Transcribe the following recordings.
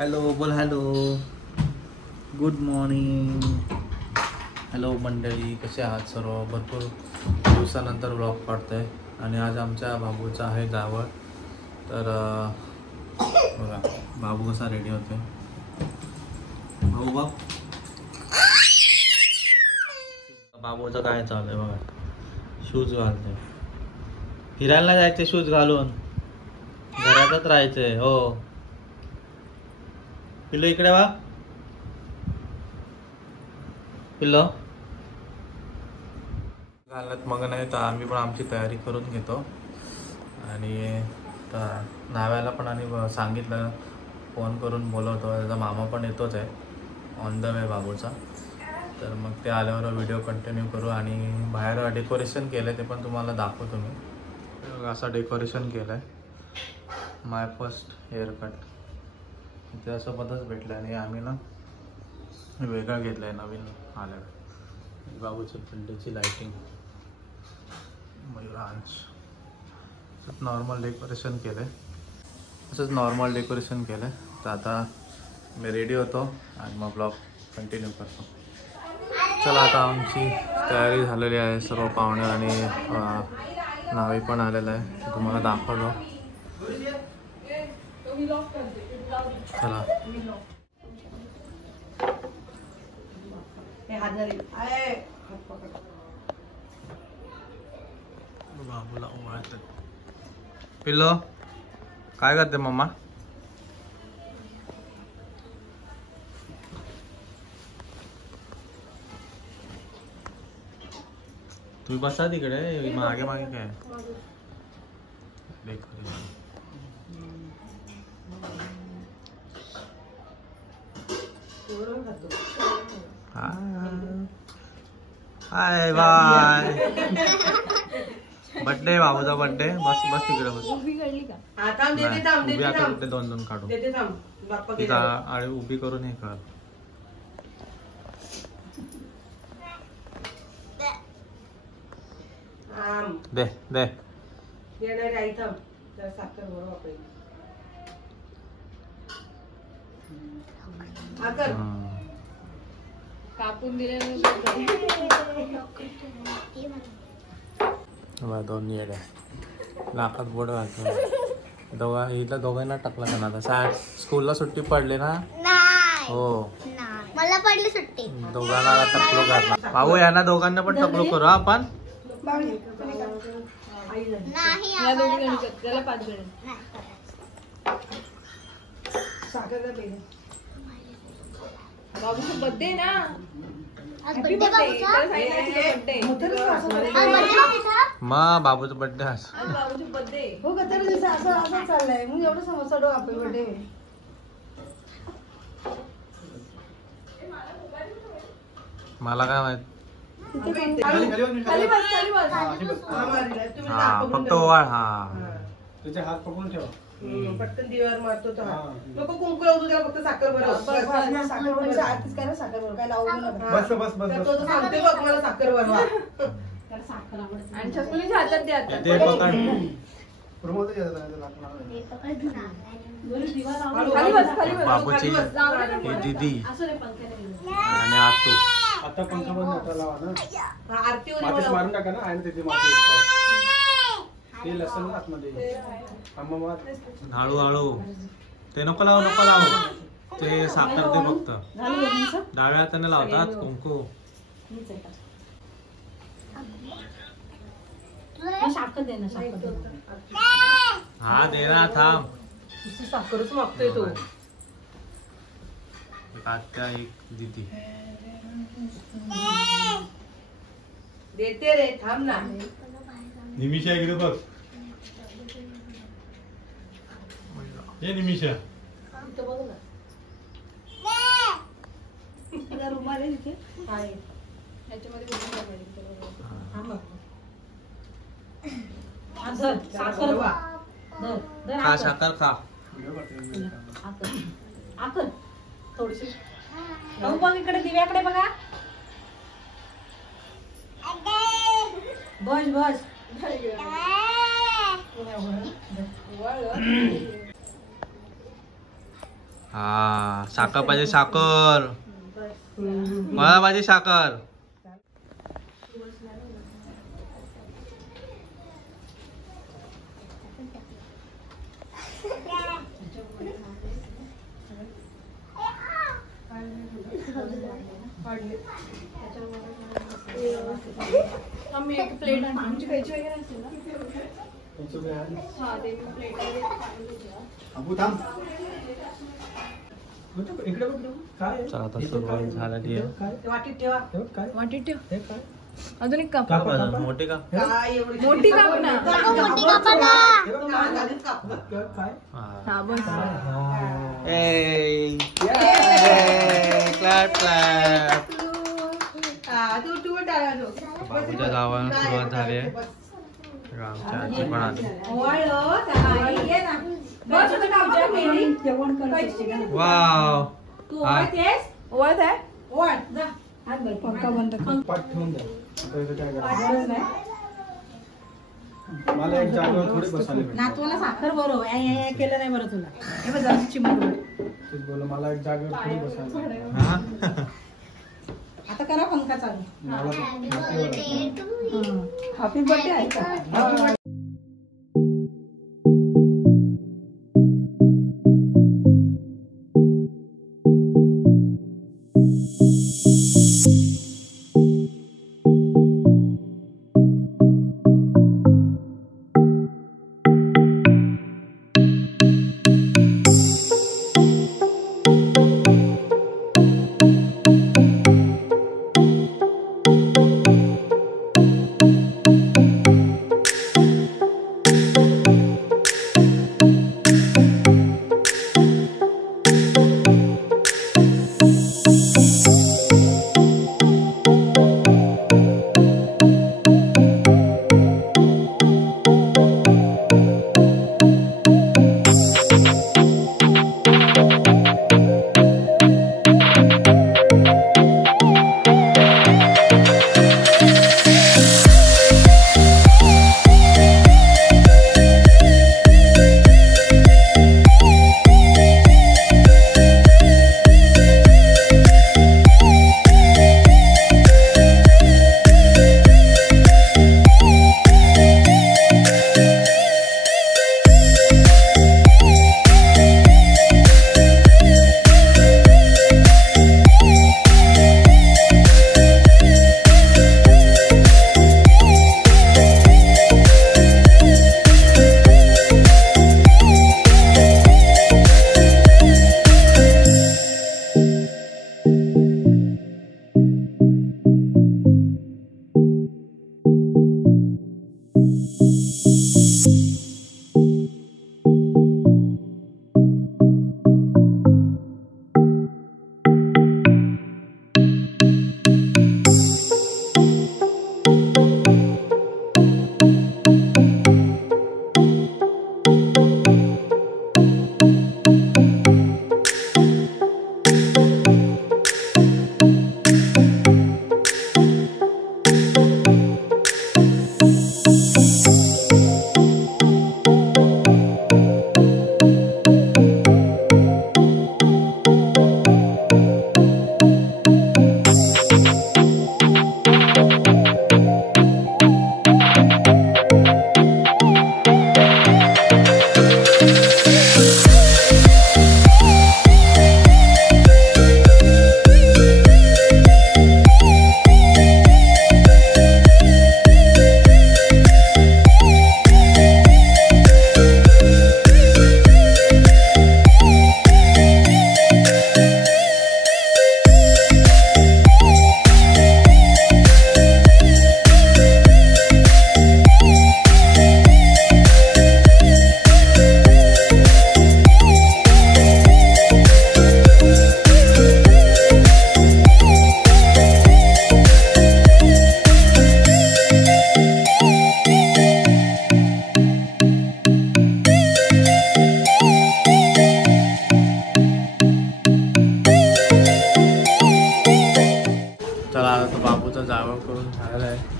Hello बोल. Hello, good morning. Hello मंडळी, कसे आहात सर्व? भरपूर दिवसानंतर व्लॉग काढतोय आणि आज आमच्या बाबूचा आहे जावळ. तर बघा बाबू कसा रेडी होतोय. बाबू बाबूचं काय चालू आहे बघा. शूज घालतोय. फिरायला जायचे शूज घालून, घरातच राहायचंय. हो पिल्लू इकडे वा. पिल्लो घालत मग नाही तर आम्ही पण आमची तयारी करून घेतो. आणि नाव्याला पण आणि सांगितलं, फोन करून बोलवतो. त्याचा मामा पण येतोच आहे, ऑन द वे बाबूचा. तर मग ते आल्यावर व्हिडिओ कंटिन्यू करू. आणि बाहेर डेकोरेशन केलं ते पण तुम्हाला दाखवतो मी. असं डेकोरेशन केलं आहे. माय फर्स्ट हेअर कट इथे असं पद्धत भेटलं. आणि आम्ही ना वेगळा घेतला आहे नवीन आल्यावर. बाबूच्या बर्थडेची लाईटिंग, मयूरांश. नॉर्मल डेकोरेशन केलं आहे, असंच नॉर्मल डेकोरेशन केलं आहे. तर आता मी रेडी होतो आणि मग ब्लॉग कंटिन्यू करतो. चला, आता आमची तयारी झालेली आहे. सर्व पाहुणे आणि नावे पण आलेलं आहे, तुम्हाला दाखवलो. चला बाबूला ओळखत. पिल्लो काय करते मम्मा? तुम्ही बसा तिकडे, मागे मागे काय डेकोरेशन. Hi bye. बर्थडे बाबूचा बर्थडे. बस बस तिकडे बस. उभी आता कुठे दोन दोन काढून आणि उभी करून हे कर. दे दे. कापून दिले दोन येड्या नाकात बोट घालतो. दोघांना टाकला का ना आता? स्कूलला सुट्टी पडली ना? हो, मला पडली सुट्टी. दोघांना टकलो करणार. भाऊ यांना दोघांना पण टकलो करू आपण. बाबूचा बर्थडे ना. मग बाबूचा बर्थडे आज. बाबूचा बर्थडे हो का? तर असं चाललंय मग एवढं समोसा डो आपले बर्थडे. मला काय माहित. हा फक्त ओवाळ. हा त्याचे हात पकडून ठेवा. पटकन दिव्यावर मारतो तर नको कुंकू लावतो त्याला, फक्त साखर भरव. साखर भरव आरतीच काय ना, साखर भरव काय लावू नका. बस बस बस. तो सांगते बघ मला साखर भरवा. आणि छकुलीच्या हातात द्या आता. ते पकड. बाबूची ही दीदी आणि आतू. आता पंखा बंद लावा ना. आरती मारून टाका ना. आहे तिथे माती. ते लसूण आतमध्ये. हळूहळू. ते नको लावू नको लावू. ते साखर ते फक्त डाव्या हाताने लावतात कुंकू. साखर दे ना. साखर हा दे ना. थांब. साखरच मागतोय तो. एक आत्या एक दीदी. देते रे, थांब ना. निमिषा इकडे बघ. हे निमिषा रुमाल आहे तिथे. ह्याच्यामध्ये खा साखर खा. आकर थोडीशी. बघ इकडे दिव्याकडे बघा. बस बस. हा साखर पाहिजे साखर मला पाहिजे साखर. आम्ही एक प्लेट आमची खायची वगैरे असेल ना. हा ते मी प्लेट इकडे बघ काय चला आता सुरुवात झालेली आहे. वाटीत ठेवा. वाटीत ठेव. अजून एक काप. काप अजून मोठी का? काय एवढी मोठी काप ना. मोठी कापा ना. काय हा बस. ए क्लॅप क्लॅप. तू टाळा दो. बाबूच्या गावाला सुरुवात झाली आहे. आमच्या आजी पण आली. वाव ओवाळत आहे. पक्का बंद कर. पाठ ठेवून द्या. आता इथं काय करायचं? मला एक जागेवर थोडी बसायला भेटतं. नातवाला साखर बरोबर केलं नाही बरं तुला. हे बघ जरा चिमूट. तेच बोललो, मला एक जागेवर थोडी बसायला. हा? आता करा पंखा चालू. मला तर हॅपी बर्थडे आहे का?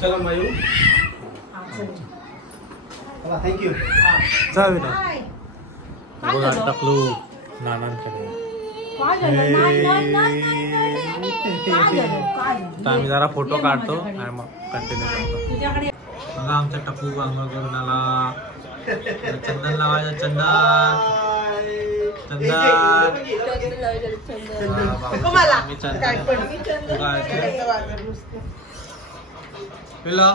चला मायू थँक्यू चल बेटा बघा टाकलो नानांकडे तर आम्ही जरा फोटो काढतो आणि मग कंटिन्यू करतो. बघा आमचा टप्पू आंघोळ करून आला. चंदन लावायचं. चंदन पिलो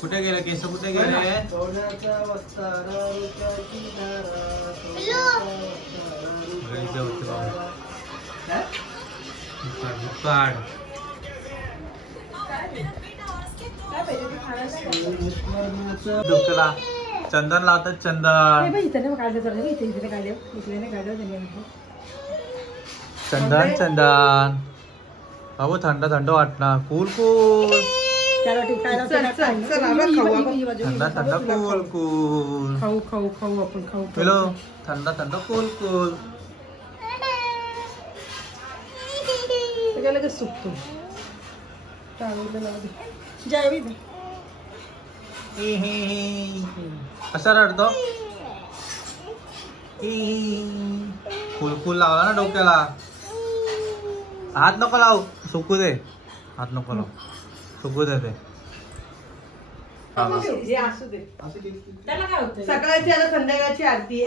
कुठे गेले? केस कुठे गेले? डोक्याला चंदन लावतात. चंदन चंदन चंदन बाबू थंड थंड वाटणार. कूल कूल थंड थंड कूल कूल खाऊ खाऊ खाऊ आपण खाऊ पिलो थंड थंड कूल कूल. लगेच सुकतो. जावी कसा रडतो? कूल कूल लावला ना डोक्याला. हात नको लावू. सुकू दे. हात नको लावू. सुकू दे ते. असू दे. त्याला काय होतं? सकाळची आता संध्याकाळची आरती.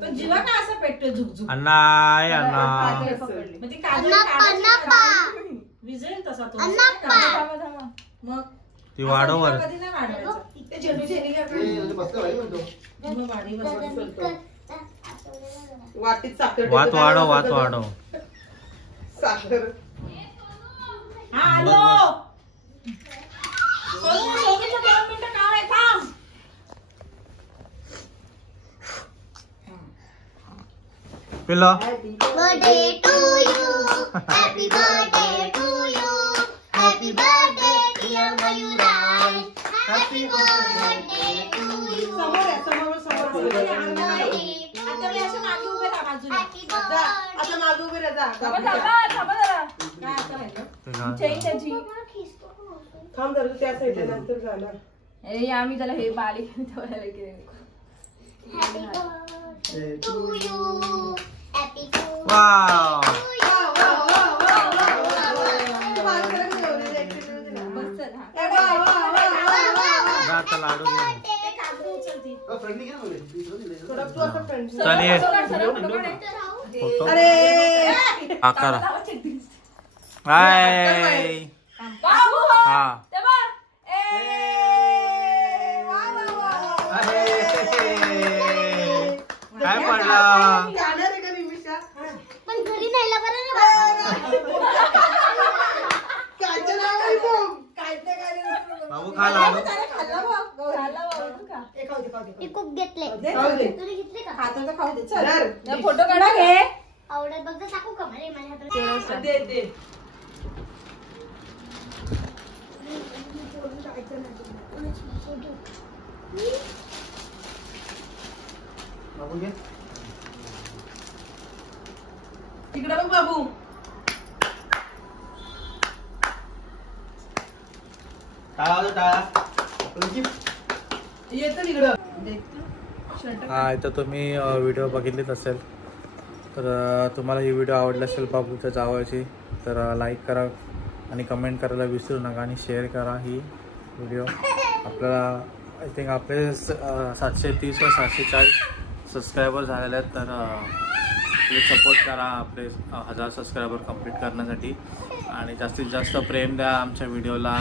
पण जीवा का असं पेटतो झुकझुक. अण्णा अण्णा विजेल तसा तो. मग ती वाढवर कधी नाही वाढवायचं. ते झेंडू झेंडी वाटीत साखर. वात वाढव. वात वाढव. साखर. पिलो Birthday to you, happy birthday to you, happy birthday dear Mayuraj, happy birthday to you. समोर आता मागे उभे राहा. थांब जरा त्या साईडला नंतर जाणार. आम्ही त्याला हे बारीक Happy birthday to you, happy birthday wow. to you. आता लाडू घे. फोटो आकार. हाय हा. काय पडला? पण घरी न्यायला बरं ना बाबू खा लाडू. खूप घेतले. तुम्ही घेतले का? फोटो काढा घे. आवडत बघ टाकू का मला माझ्या हातात. दे. तिकडे बघ बाबू. येतो तिकडं. हा इथं तुम्ही व्हिडिओ बघितलीच असेल तर तुम्हाला ही व्हिडिओ आवडली असेल बाबूच्या जावाची तर लाईक करा आणि कमेंट करायला विसरू नका आणि शेअर करा ही व्हिडिओ. आपल्याला आय थिंक आपले 730 व 740 सबस्क्रायबर झालेले आहेत तर प्लीज सपोर्ट करा आपले 1000 सबस्क्रायबर कंप्लीट करण्यासाठी आणि जास्तीत जास्त प्रेम द्या आमच्या व्हिडिओला.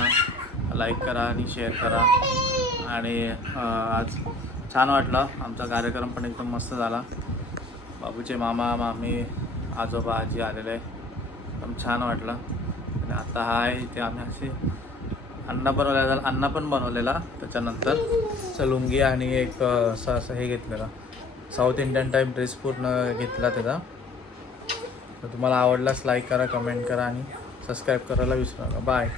लाईक करा आणि शेअर करा. आणि आज छान वाटलं. आमचा कार्यक्रम पण एकदम मस्त झाला. बाबूचे मामा मामी आजोबा आजी आलेले एकदम छान वाटलं. आणि आता हा आहे इथे आम्ही असे अन्न पण बनवलेला त्याच्यानंतर लुंगी आणि एक असं हे घेतलेलं साऊथ इंडियन टाईप ड्रेस पूर्ण घेतला त्याचा. तर तुम्हाला आवडलाच लाईक करा कमेंट करा आणि सबस्क्राईब करायला विसरू नका. बाय.